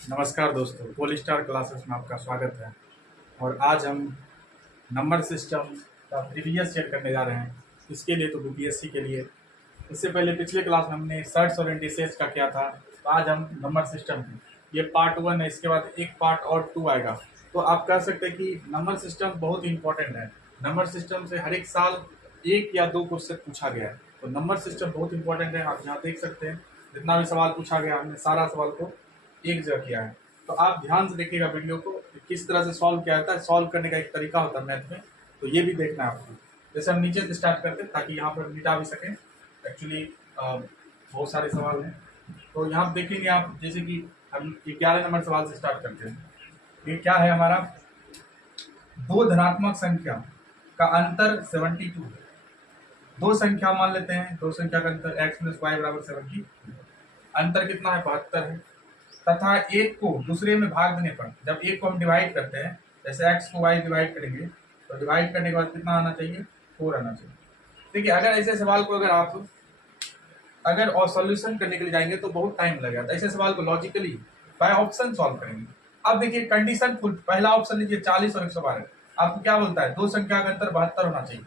नमस्कार दोस्तों, pole star classes में आपका स्वागत है। और आज हम नंबर सिस्टम का प्रीवियस चेक करने जा रहे हैं। इसके लिए तो यूपीएससी के लिए इससे पहले पिछले क्लास में हमने सर्च और इंडिसेस का किया था। तो आज हम नंबर सिस्टम ये पार्ट 1 है। इसके बाद एक पार्ट और 2 आएगा। तो आप कह सकते हैं कि नंबर सिस्टम बहुत ही इंपॉर्टेंट है। नंबर सिस्टम से हर एक साल एक या दो क्वेश्चन पूछा गया है। तो नंबर सिस्टम बहुत इंपॉर्टेंट है। आप यहाँ देख सकते हैं जितना भी सवाल पूछा गया हमने सारा सवाल को एक जगह किया है। तो आप ध्यान से देखिएगा वीडियो को कि किस तरह से सॉल्व किया जाता है। सॉल्व करने का एक तरीका होता है मैथ में, तो ये भी देखना है आपको। जैसे हम नीचे से स्टार्ट करते हैं ताकि यहाँ पर मिटा भी सकें। एक्चुअली बहुत सारे सवाल हैं। तो यहाँ देखेंगे आप, जैसे कि हम 11 नंबर सवाल से स्टार्ट करते हैं। ये क्या है हमारा, दो धनात्मक संख्या का अंतर 72 है। दो संख्या मान लेते हैं, दो संख्या का अंतर x + y = 70। अंतर कितना है, 72 है। तथा एक को दूसरे में भाग देने पर, जब एक को हम डिवाइड करते हैं, जैसे x को y डिवाइड करेंगे तो डिवाइड करने के बाद कितना आना चाहिए, 4 आना चाहिए। देखिए, अगर ऐसे सवाल को अगर और सॉल्यूशन करने के लिए जाएंगे तो बहुत टाइम लगेगा। तो ऐसे सवाल को लॉजिकली बाय ऑप्शन सॉल्व करेंगे। अब देखिए कंडीशन फुल, पहला ऑप्शन लीजिए 40 और 112। आपको क्या बोलता है, दो संख्या का अंतर 72 होना चाहिए।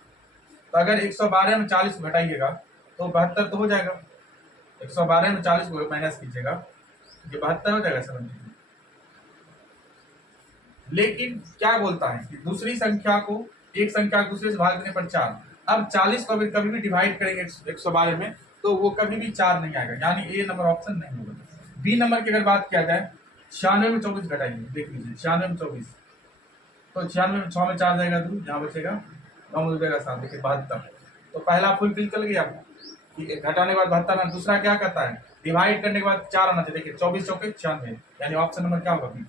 तो अगर 112 में 40 को घटाइएगा तो 72 तो हो जाएगा। 112 में 40 को माइनस कीजिएगा, ये 72 हो जाएगा 72। लेकिन क्या बोलता है कि दूसरी संख्या को एक संख्या दूसरे से भाग देने पर 4। अब 40 को कभी भी डिवाइड करेंगे 112 में तो वो कभी भी 4 नहीं आएगा, यानी ए नंबर ऑप्शन नहीं होगा। बी नंबर की अगर बात किया जाए, 96 में 24 घटाइए, देख लीजिए 96 में 24, तो 96 में 6 में 4 जाएगा, दूर यहाँ बचेगा 9 में जाएगा 7, देखिए 72। तो पहला फुल फिल चल गया कि घटाने के बाद 72 आना। दूसरा क्या कहता है, डिवाइड करने के बाद 4 आना चाहिए। देखिए 24 चौके 96, यानी ऑप्शन नंबर क्या होगा।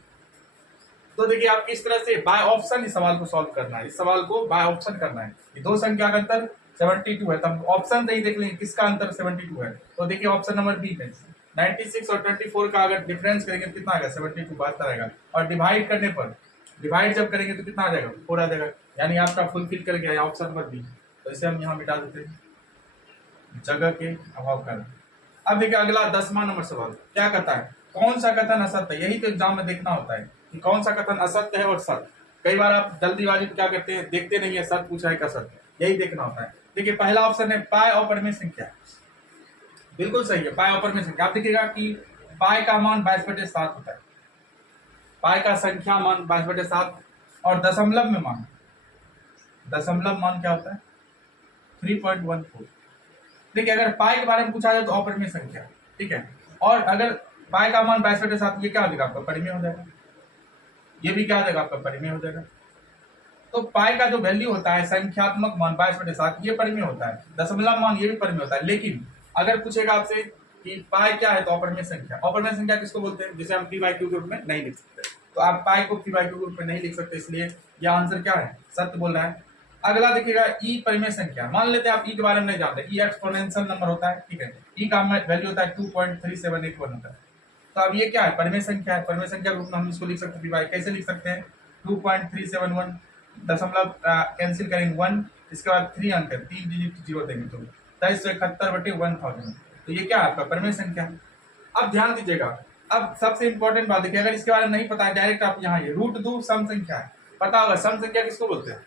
तो देखिए आप किस तरह से बाय ऑप्शन इस सवाल को सॉल्व करना है। इस सवाल को बाय ऑप्शन करना है। ये दो संख्या का अंतर 72 है, तब ऑप्शन से ही देख लेंगे किसका अंतर 72 है। तो देखिए ऑप्शन नंबर बी है। 96 और 24 का अगर डिफरेंस करेंगे तो कितना आएगा, 72 72 आएगा। और डिवाइड करने पर, डिवाइड जब करेंगे तो कितना आ जाएगा, 4 आ जाएगा। यानी आपका फुलफिल कर गया ऑप्शन नंबर बी। तो इसे हम यहाँ मिटा देते हैं, जगह के अभाव कारण। अब देखिए अगला 10वां नंबर सवाल क्या कहता है, कौन सा कथन असत्य है। यही तो एग्जाम में देखना होता है कि कौन सा कथन असत्य है और सत्य। कई बार आप जल्दीबाजी में क्या करते हैं, देखते नहीं है सत्य पूछा है का सत्य, यही देखना होता है। देखिए पहला ऑप्शन है पाई और परिमेय संख्या, बिल्कुल सही है। पाई और परिमेय संख्या, आप देखिएगा कि पाई का मान 22/7 होता है। पाई का संख्या मान 22/7 और दशमलव में मान, दशमलव मान क्या होता है 3.14। देखिए अगर पाई के बारे में पूछा जाए तो अपरिमेय संख्या, ठीक है। और अगर पाई का मान 22/7, ये क्या हो जाएगा आपका परिमेय हो जाएगा। ये भी क्या हो जाएगा आपका परिमेय हो जाएगा। तो पाई का जो वैल्यू होता है संख्यात्मक मान 22/7, ये परिमेय होता है। दशमलव मान ये भी परिमेय होता है। लेकिन अगर पूछेगा आपसे कि पाई क्या है तो अपरिमेय संख्या। अपरिमेय संख्या किसको बोलते हैं, जिसे हम p/q के रूप में नहीं लिख सकते। तो आप पाई को p/q के रूप में नहीं लिख सकते, इसलिए यह आंसर क्या है, सत्य बोल रहा है। अगला देखिएगा ई परिमेय संख्या। मान लेते हैं आप ई के बारे में नहीं जानते, ई एक्सपोनेंशियल नंबर होता है, ठीक है। ई का वैल्यू होता है 2.3781 होता है। तो अब ये क्या है, परिमेय संख्या है। परिमेय संख्या के रूप में हम इसको लिख सकते हैं, भाई कैसे लिख सकते हैं, 2.371 दशमलव कैंसिल करेंगे 1, इसके बाद 3 अंक है, 3 डिजिट 0 देंगे तो 2371/1000। तो ये क्या है आपका परिमेय संख्या। अब ध्यान दीजिएगा, अब सबसे इंपॉर्टेंट बात देखिए, अगर इसके बारे में नहीं पता है डायरेक्ट आप यहाँ ये √2 सम संख्या है। पता होगा सम संख्या किसको बोलते हैं,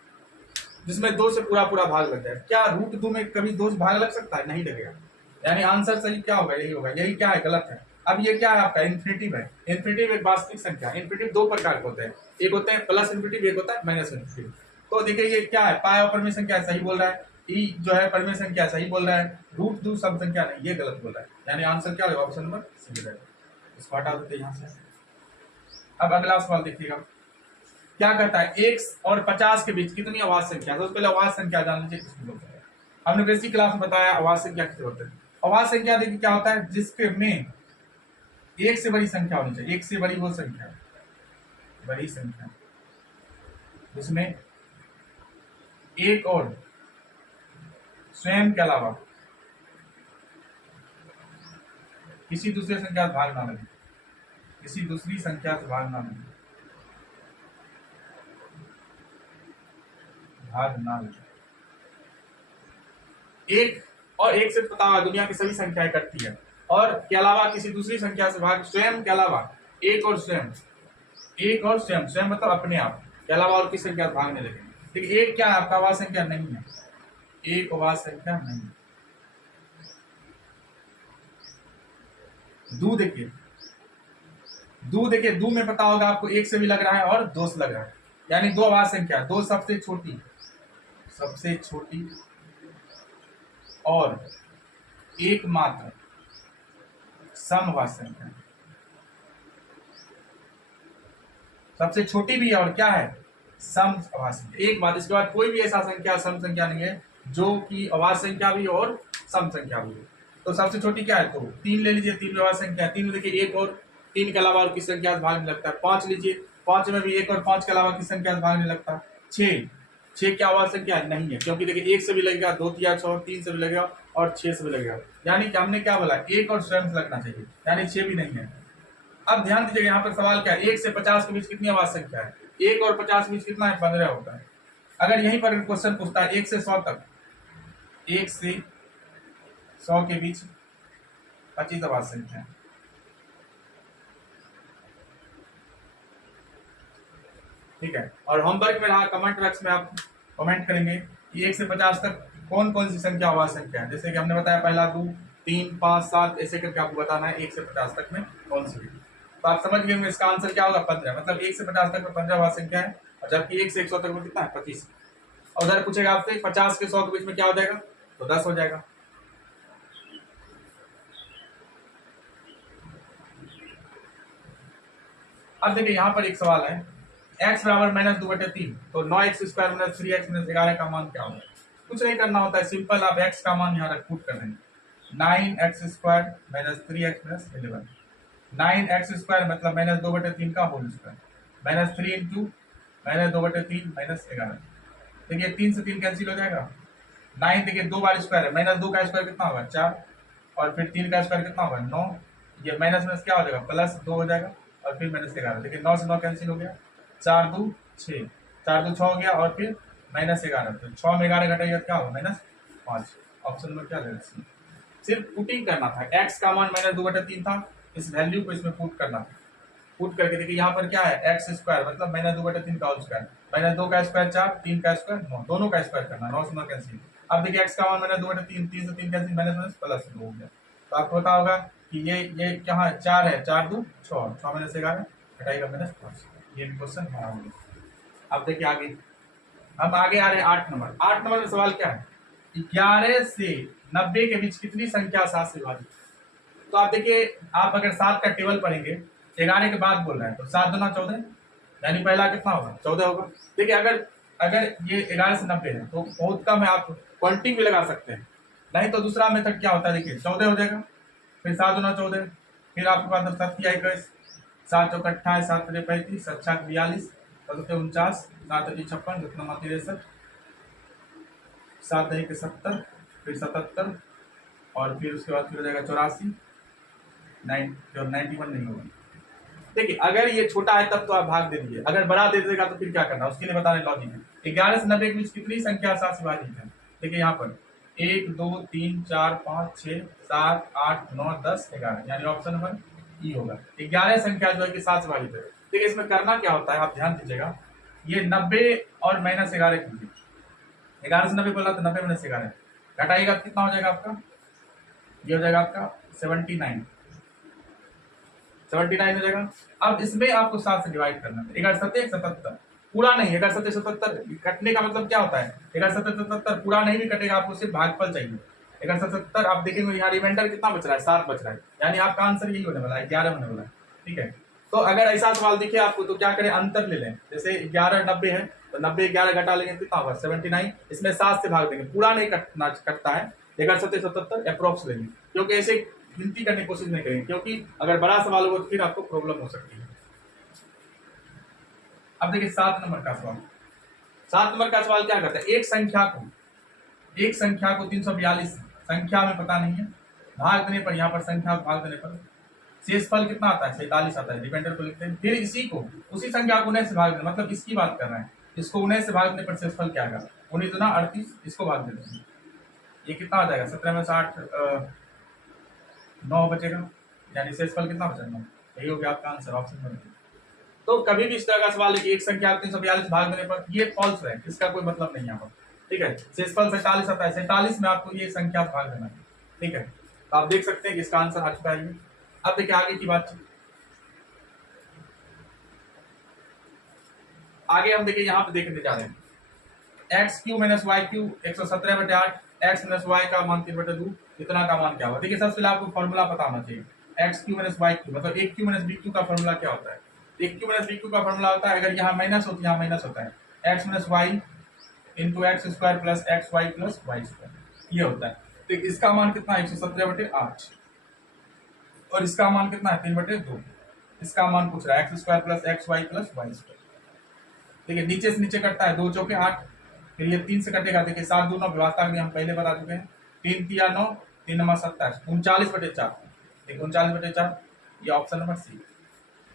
जिसमें 2 से पूरा भाग लग जाए। क्या √2 में कभी 2 से भाग लग सकता है, नहीं लगेगा। यानी आंसर सही क्या होगा, यही होगा। यही क्या है, गलत है। अब ये क्या है आपका इन्फिनिटिव है। इन्फिनिटिव एक वास्तविक संख्या। इन्फिनिटिव 2 प्रकार के होते हैं, एक होते हैं प्लस इन्फिनिटिव, एक होता है माइनस इन्फिनिटिव। तो देखिए ये क्या है, पाई और परिमेय संख्या सही बोल रहा है, ई जो है परिमेय संख्या सही बोल रहा है, √2 सम संख्या नहीं, ये गलत बोल रहा है। यानी आंसर क्या होगा, ऑप्शन नंबर सी रहेगा। इसको हटा देते हैं यहाँ से। अब अगला सवाल देखिएगा, क्या कहता है 1 और 50 के बीच कितनी अवाज संख्या। तो पहले अवाज संख्या जान लीजिए किसको बोलते हैं। हमने बेसिक क्लास में बताया अवाज संख्या किसे बोलते हैं। अवाज संख्या देखिए क्या होता है, जिसके में एक से बड़ी संख्या होनी चाहिए। एक से बड़ी वो संख्या, बड़ी संख्या जिसमें एक और स्वयं के अलावा किसी दूसरे संख्या से भाग ना लगे, किसी दूसरी संख्या से भाग ना लगे, भाग ना लगे। एक और एक से पता हुआ दुनिया की सभी संख्याएं कटती है, और के अलावा किसी दूसरी संख्या से भाग, स्वयं के अलावा एक और स्वयं, एक और स्वयं, स्वयं मतलब अपने आप के अलावा और किस संख्या से भागने लगे। देखिए एक क्या है आपका अवाज संख्या नहीं है, एक अवाज संख्या नहीं है। दू देखिए, दू देखिए, दू में पता होगा आपको एक से भी लग रहा है और दो से लग रहा है, यानी दो अवाज संख्या, दो सबसे छोटी, सबसे छोटी और एक मात्र समवाद संख्या, सबसे छोटी भी है और क्या है सम अवाज संख्या। एक बात, इसके बाद कोई भी ऐसा संख्या सम संख्या नहीं है जो कि अवाज संख्या भी और सम संख्या भी है। तो सबसे छोटी क्या है, तो तीन ले लीजिए, तीन अवाज संख्या, तीन में देखिए एक और तीन के अलावा और किस संख्या से भागने लगता है। पांच लीजिए, पांच में भी एक और पांच के अलावा किस संख्या से भागने लगता है। छह, छह क्या आवाज संख्या नहीं है, क्योंकि देखिए एक से भी लगेगा, दो तिया छह, तीन से भी लगेगा और छह से भी लगेगा, यानी कि हमने क्या बोला एक और स्वयं से लगना चाहिए, यानी छह भी नहीं है। अब ध्यान दीजिएगा यहाँ पर सवाल क्या है, एक से 50 के बीच कितनी आवाज संख्या है, एक और 50 के बीच कितना है, 15 होता है। अगर यहीं पर क्वेश्चन पूछता है एक से 100 तक, एक से 100 के बीच 25 आवाज संख्या है, ठीक है। और होमवर्क में रहा, कमेंट बॉक्स में आप कमेंट करेंगे कि 1 से 50 तक कौन कौन सी संख्या आवाज संख्या है। जैसे कि हमने बताया पहला 2, 3, 5, 7 ऐसे करके आपको बताना है 1 से 50 तक में कौन सी है। तो आप समझ गए होंगे इसका आंसर क्या होगा, 15। मतलब 1 से 50 तक में 15 आवाज संख्या है, और जबकि 1 से 100 तक में कितना है, 25। और उधर पूछेगा आपसे 50 के 100 के बीच में क्या हो जाएगा, तो 10 हो जाएगा। अब देखिए यहाँ पर एक सवाल है, x बराबर -2/3, तो 9x² - 3x - 11 का मान क्या होगा। कुछ नहीं करना होता है, सिंपल आप x का मान यहाँ रख पुट कर देंगे, 9x² - 3x - 11, 9x² मतलब -2/3 का होल स्क्वायर, -3 इंटू -2/3 -11। देखिए 3 से 3 कैंसिल हो जाएगा, 9 देखिए 2 बार स्क्वायर है, -2 का स्क्वायर कितना होगा 4, और फिर 3 का स्क्वायर कितना होगा 9, ये माइनस में क्या हो जाएगा +2 हो जाएगा, और फिर -11। देखिए 9 से 9 कैंसिल हो गया, 4 2 6, 4 2 6 हो गया, और फिर -11, तो 6 में 11 घटाइएगा क्या होगा -5। ऑप्शन में क्या देगा सी। सिर्फ पुटिंग करना था, x का मान -2/3 था, इस वैल्यू को इसमें पुट करना था। पुट करके देखिए यहाँ पर क्या है x² मतलब -2/3 का होल स्क्वायर, -2 का स्क्वायर 4, 3 का स्क्वायर 9, दोनों का स्क्वायर करना, 9 से 9 कैंसिल। अब देखिए x का मान -2/3, 3 से 3 कैंसिल, -+2 हो गया। तो आपको पता होगा कि ये क्या है, 4 है, 4 2 6, 6 - 11 घटाएगा -5। ये भी क्वेश्चन हमारा हो गया। अब देखिए आगे, हम आगे आ रहे हैं 8 नंबर। 8 नंबर में सवाल क्या है, 11 से 90 के बीच कितनी संख्या 7 से विभाजित। तो आप देखिए, आप अगर 7 का टेबल पढ़ेंगे, 11 के बाद बोल रहे हैं, तो 7 दूना 14, यानी पहला कितना होगा 14 होगा। देखिए अगर अगर ये 11 से 90 है तो बहुत कम है, आप क्वांटिंग भी लगा सकते हैं। नहीं तो दूसरा मेथड क्या होता है, देखिए 14 हो जाएगा, फिर 7 दूना 14, फिर आपके पास 7 या 21, 7 चौका 28, 7 तिरे 35, 7 छक 42, 7 49, 7 अठी 56, 7 नौ 63, 7 1 70, फिर 77, और फिर उसके बाद फिर हो जाएगा 84, 91 नहीं होगा। देखिए अगर ये छोटा है तब तो आप भाग दे दीजिए, अगर बड़ा दे देगा तो फिर क्या करना, उसके लिए बताने लॉजिक है। 11 से 90 के बीच कितनी संख्या 7 से विभाजित है। देखिए यहाँ पर 1 2 3 4 5 6 7 8 9 10 11, यानी ऑप्शन नंबर ई होगा। 11 संख्या जो है कि 7 से विभाजित है। देखिए इसमें करना क्या होता है, आप ध्यान दीजिएगा, ये 90 और -11 कीजिए, 11 से 90 बोला तो 90 - 11 घटाइएगा कितना हो जाएगा आपका, ये हो जाएगा आपका 79, 79 हो जाएगा। अब इसमें आपको 7 से डिवाइड करना है, 11 7 77, पूरा नहीं, 11 7 77 कटने का मतलब क्या होता है, 11 7 77 पूरा नहीं भी कटेगा, आपको सिर्फ भागफल चाहिए। 11 77 आप देखेंगे यहाँ रिमाइंडर कितना बच रहा है, 7 बच रहा है, यानी आपका आंसर यही होने वाला है, 11 होने वाला है, ठीक है। तो अगर ऐसा सवाल दिखे आपको तो क्या करें, अंतर ले लें, जैसे 11 90 है तो 90 11 घटा लेंगे कितना होगा 79, इसमें 7 से भाग देंगे, पूरा नहीं कटता है, 11 7 77 अप्रोक्स लेंगे, क्योंकि ऐसे गिनती करने की कोशिश नहीं करेंगे, क्योंकि अगर बड़ा सवाल होगा तो फिर आपको प्रॉब्लम हो सकती है। अब देखिए 7 नंबर का सवाल, 7 नंबर का सवाल क्या करता है, एक संख्या को 342 संख्या में पता नहीं है, भाग देने पर यहाँ पर संख्या भाग देने पर शेषफल कितना आता है 47 आता है, डिपेंडर को लिखते हैं, फिर इसी को उसी संख्या को 19 से भाग देना, मतलब इसकी बात कर रहे हैं, इसको 19 से भाग देने पर शेषफल क्या आएगा, 19 दूना 38, इसको भाग देते हैं, ये कितना आ जाएगा 17 में 60 9 बचेगा, यानी शेषफल कितना बचेगा यही हो गया आपका आंसर ऑप्शन नंबर बी। तो कभी भी इस तरह का सवाल है कि एक संख्या को 342 भाग देने पर, ये फॉल्स है, इसका कोई मतलब नहीं है। ठीक है, शेषफल 47 आता है, 47 में आपको ये संख्या भाग देना है। ठीक है, तो आप देख सकते हैं कि इसका आंसर आ चुका है। अब देखिए आगे की बात, आगे हम देखिए यहाँ पे देखने जा रहे हैं x cube minus Y cube 117/8, x minus y का मान 3/2, इतना का मान क्या होगा। देखिए सबसे पहले आपको फॉर्मूला पता होना चाहिए। X cube minus Y cube मतलब एक क्यू माइनस बी क्यू का फॉर्मूला क्या होता है। एक क्यू माइनस बी क्यू का फॉर्मूला होता है, अगर यहाँ माइनस होता है, यहाँ माइनस होता है, x minus y into x square plus x Y plus Y square, ये होता है। तो इसका मान कितना है 117/8, और इसका मान कितना है 3/2। इसका मान पूछ रहा है x square plus x Y plus Y square. देखिए नीचे से नीचे कटता है, 2 चौके 8, फिर ये 3 से कटेगा। देखिए 7 दूना वास्तव में हम पहले बता चुके हैं, 3 तिया 9, 3 नंबर 27, 39/4। देखिए 39/4, ये ऑप्शन नंबर सी।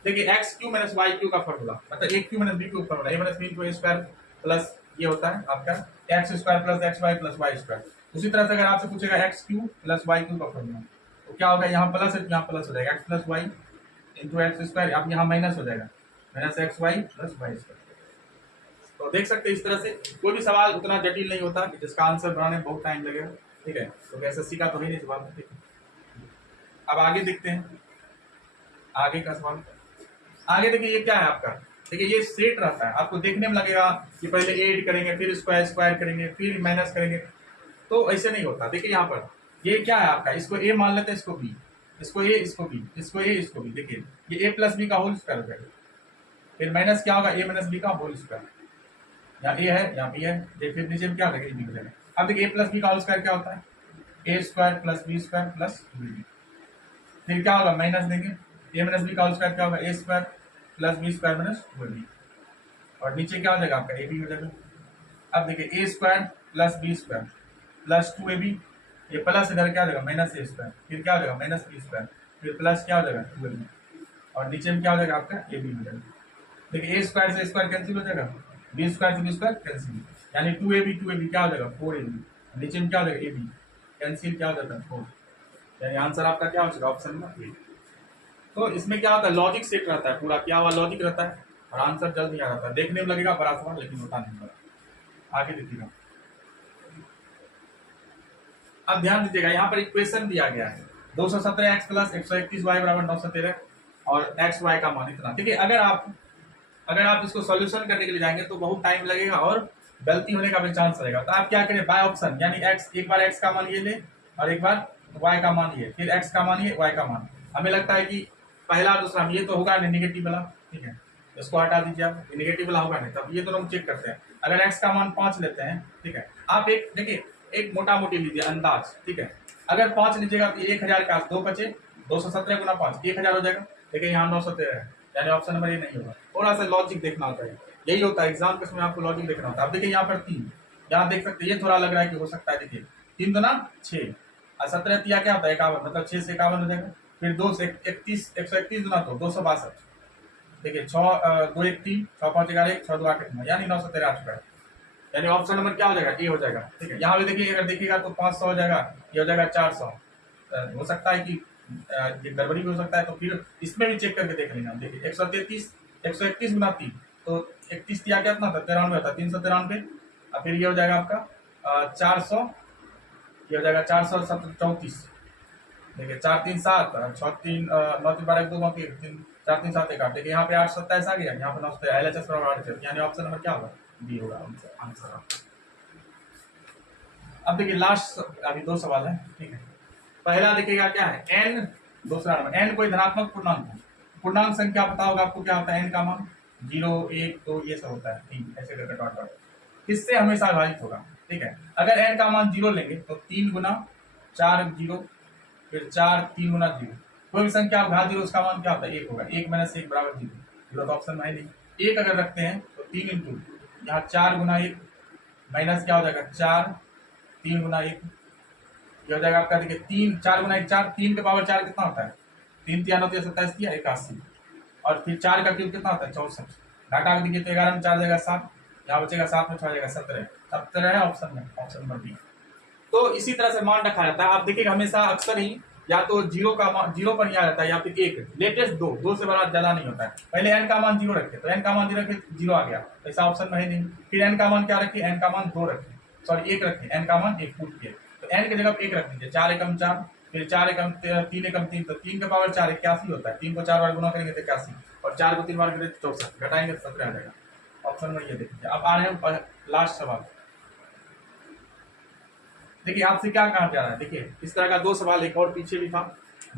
देखिए X cube minus Y cube का फॉर्मूला मतलब एक cube minus B cube formula, A minus B into A square plus ये होता है आपका X square plus x Y plus Y square. उसी तरह से अगर आपसे पूछेगा X cube plus Y cube का फॉर्मूला, तो क्या होगा, यहाँ प्लस है, यहाँ प्लस हो जाएगा, x plus y into x square, अब यहाँ माइनस हो जाएगा, minus x Y plus Y square. तो देख सकते हैं इस तरह से कोई भी सवाल उतना जटिल नहीं होता कि जिसका आंसर बनाने में बहुत टाइम लगेगा। ठीक है, तो एसएससी का तो ही नहीं सवाल। ठीक है, अब आगे देखते हैं आगे का सवाल। आगे देखिए ये क्या है आपका, देखिए ये सेट रहता है, आपको देखने में लगेगा कि पहले ऐड करेंगे फिर स्क्वायर स्क्वायर करेंगे फिर माइनस करेंगे, तो ऐसे नहीं होता। देखिए यहाँ पर ये क्या है आपका, इसको ए मान लेते हैं, इसको बी, इसको ए, इसको बी, इसको ए, इसको बी। देखिए ये ए प्लस बी का होल स्क्वायर हो जाएगा, फिर माइनस क्या होगा, ए माइनस बी का होल स्क्वायर। यहाँ ए है, यहाँ बी है, ये फिर नीचे में क्या हो जाएगा, ए बी हो जाएगा। अब देखिए ए प्लस बी का होल स्क्वायर क्या होता है, A square plus B square plus B. फिर क्या होगा, माइनस देंगे, ए माइनस बी का होल स्क्वायर क्या होगा, A square plus B square minus B, और नीचे क्या हो जाएगा आपका ए बी हो जाएगा। अब देखिए A square plus B square plus 2ab, ये प्लस इधर क्या हो जाएगा माइनस ए स्क्वायर, फिर क्या हो जाएगा माइनस बी स्क्वायर, फिर प्लस क्या हो जाएगा 2ab, और नीचे में क्या हो जाएगा आपका ए बी हो जाएगा। देखिए ए स्क्वायर से स्क्वायर कैंसिल हो जाएगा, बी स्क्वायर से बी स्क्वायर कैंसिल, यानी 2ab क्या हो जाएगा 4ab, नीचे में क्या हो जाएगा ए बी कैंसिल, क्या हो जाता है 4, यानी आंसर आपका क्या हो जाएगा ऑप्शन नंबर ए। तो इसमें क्या होता है, लॉजिक सेट रहता है, पूरा क्या हुआ लॉजिक रहता है, और आंसर जल्द नहीं आ रहा था। देखने में लगेगा बड़ा सवाल लेकिन होता नहीं बड़ा। आगे देखिएगा, अब ध्यान दीजिएगा यहाँ पर इक्वेशन दिया गया है 217x प्लस 131y बराबर 913 और एक्स वाई का मान इतना। देखिए अगर आप इसको सॉल्यूशन करने के लिए जाएंगे तो बहुत टाइम लगेगा और गलती होने का भी चांस रहेगा। तो आप क्या करें, बाय ऑप्शन, यानी एक्स, एक बार एक्स का मान ये ले और एक बार वाई का मान ये, फिर एक्स का मान ये वाई का मान। हमें लगता है कि पहला और दूसरा ये तो होगा नहीं निगेटिव वाला, ठीक है, इसको हटा दीजिए आप, निगेटिव वाला होगा नहीं, तब ये दोनों चेक करते हैं। अगर एक्स का मान 5 लेते हैं, ठीक है, आप एक देखिए एक मोटा मोटी लीजिए अंदाज, ठीक है, अगर 5 लीजिएगा तो 1000 के आस 2 बचे, 217 गुना 5 1000 हो जाएगा। देखिए यहाँ 913 है, यानी ऑप्शन नंबर ये नहीं होगा। थोड़ा सा लॉजिक देखना होता है, यही होता है एग्जाम के समय आपको लॉजिक देखना होता है। अब देखिए यहाँ पर 3, यहाँ देख सकते हैं, ये थोड़ा लग रहा है कि हो सकता है। देखिए 3 दूना 6 और 17 तिया क्या होता है 51, मतलब 6 से 51 हो जाएगा। फिर 2 से 31, 131 दूना तो 262। देखिए 6 2 1 3 6 5 11 1 6 2 8 9, यानी 913 आ चुका है, यानी ऑप्शन नंबर क्या हो जाएगा ए हो जाएगा। ठीक है, यहाँ पे देखिए अगर देखिएगा तो 500 हो जाएगा, ये हो जाएगा 400। हो सकता है कि ये गड़बड़ी भी हो सकता है, तो फिर इसमें भी चेक करके देख लेना। देखिए 133 131 गुना 3 तो 31 तिया कितना था 93 होता, 393, और फिर ये हो जाएगा आपका 400, ये हो जाएगा 434। देखिए 4 3 7 6 3 9 3 12 1 2 3 4 3 7 1 8। देखिए यहाँ पे 827 आ गया, यहाँ पे 9 LHS बराबर 8, यानी ऑप्शन नंबर क्या होगा बी होगा आंसर। अब देखिए लास्ट अभी 2 सवाल है, ठीक है। पहला देखिएगा क्या है n, दूसरा नंबर n कोई धनात्मक पूर्णांक संख्या पता होगा आपको क्या होता है n का मान 0 1 2 ये सब होता है 3 ऐसे करके डॉट डॉट, किससे हमेशा विभाजित होगा। ठीक है, अगर n का मान 0 लेंगे तो 3 गुना 4 0, फिर 4 3 गुना 0, कोई भी संख्या घात 0 उसका मान क्या होता है 1 होगा, 1 माइनस 1 बराबर 0, 0 तो ऑप्शन में है नहीं। 1 अगर रखते हैं तो 3 इंटू यहाँ 4 गुना 1 माइनस क्या हो जाएगा 4 3 गुना 1, ये हो जाएगा आपका। देखिए 3 4 गुना 1 4, 3 के पावर 4 कितना होता है 3 3 9 27 दिया 81, और फिर 4 का क्यूब कितना होता है 64, घाटा देखिए तो 11 में 4 जाएगा 7, यहाँ बचेगा 7 में 6 जाएगा 17 है ऑप्शन में, ऑप्शन नंबर बी। तो इसी तरह से मान रखा जाता है। आप देखिएगा हमेशा अक्सर ही या तो जीरो का मान जीरो पर ही आ जाता है, या फिर एक लेटेस्ट दो से बड़ा ज्यादा नहीं होता है। पहले एन का मान जीरो रखे, तो एन का मान जीरो रखे जीरो आ गया, ऐसा ऑप्शन में है नहीं। फिर एन का मान क्या रखे, एन का मान दो रखे, सॉरी एक रखे, एन का मान एक पूछ किए, तो एन की जगह एक रख दीजिए, 4 एकम 4, फिर 4 एकम 3 एकम 3, तो 3 के पावर 4 81 होता है, 3 को 4 बार गुना करेंगे तो 81, और 4 को 3 बार करेंगे तो 64, घटाएंगे तो 17 आ जाएगा। ऑप्शन में ये देखिए। अब आ रहे हैं लास्ट सवाल। देखिए आपसे क्या कहा जा रहा है, देखिए इस तरह का दो सवाल एक और पीछे भी था।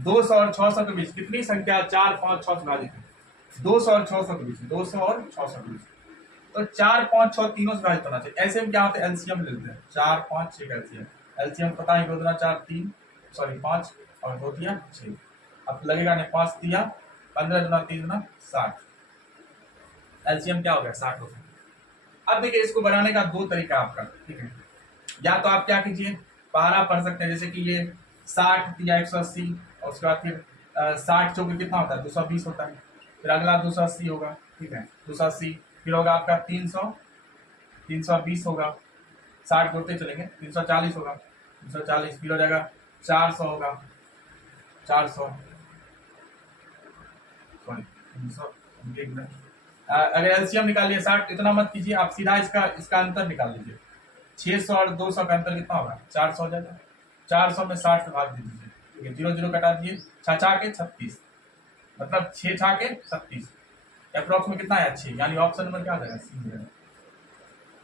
200 और 600 के बीच कितनी संख्या 4, 5, 6 से विभाजित है? 200 और 600 के बीच, 200 और 600 के बीच, तो 4, 5, 6 तीनों से विभाजित होना चाहिए। ऐसे में क्या होता है, एलसीएम ले लेते हैं, 4, 5, 6 का एलसीएम। एलसीएम पता है, 2 दूना 4, 3, सॉरी 5 और 2 दिया 6। अब लगेगा नहीं, 5 दिया 15 दूना 3 दूना 60, एलसीएम क्या हो गया 60 हो गया। अब देखिए इसको बनाने का दो तरीका आपका, ठीक है। या तो आप क्या कीजिए, पहाड़ा पढ़ सकते हैं, जैसे कि ये 60 या 180, और उसके बाद फिर 60 चौके कितना होता है 220 होता है, फिर अगला 280 होगा, ठीक है 280, फिर होगा आपका 300, 320 होगा, 60 जोड़ते चलेंगे 340 होगा, 340, फिर हो जाएगा 400 होगा, 400, सॉरी 300, अगर एलसीएम निकालिए 60, इतना मत कीजिए आप, सीधा इसका अंतर निकाल लीजिए। 600 और 200 का अंतर कितना होगा 400 हो जाएगा, 400 में 60 भाग दे दीजिए, ठीक है, 0 0 कटा दिए, 6 के 36, मतलब 6 के 36, अप्रोक्स में कितना है 6, यानी ऑप्शन नंबर क्या आ जाएगा सी जाएगा।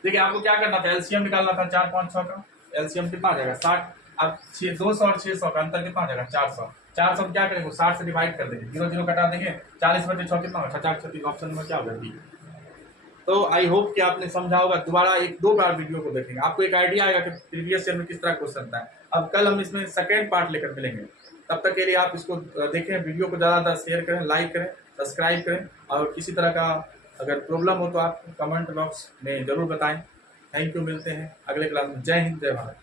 देखिए आपको क्या करना था, एलसीएम निकालना था 4, 5, 6 का, एलसीएम कितना आ जाएगा 60। अब 200 और 600 का अंतर कितना हो जाएगा 400, 400 क्या करेंगे 60 से डिवाइड कर देंगे, 0 0 कटा देंगे, 40 बटे 6 कितना होगा 6 36, ऑप्शन में क्या होगा डी। तो आई होप कि आपने समझा होगा, दोबारा एक दो बार वीडियो को देखेंगे, आपको एक आइडिया आएगा कि प्रीवियस ईयर में किस तरह क्वेश्चन था। अब कल हम इसमें सेकेंड पार्ट लेकर मिलेंगे, तब तक के लिए आप इसको देखें, वीडियो को ज़्यादा शेयर करें, लाइक करें, सब्सक्राइब करें, और किसी तरह का अगर प्रॉब्लम हो तो आप कमेंट बॉक्स में ज़रूर बताएं। थैंक यू, मिलते हैं अगले क्लास में। जय हिंद, जय भारत।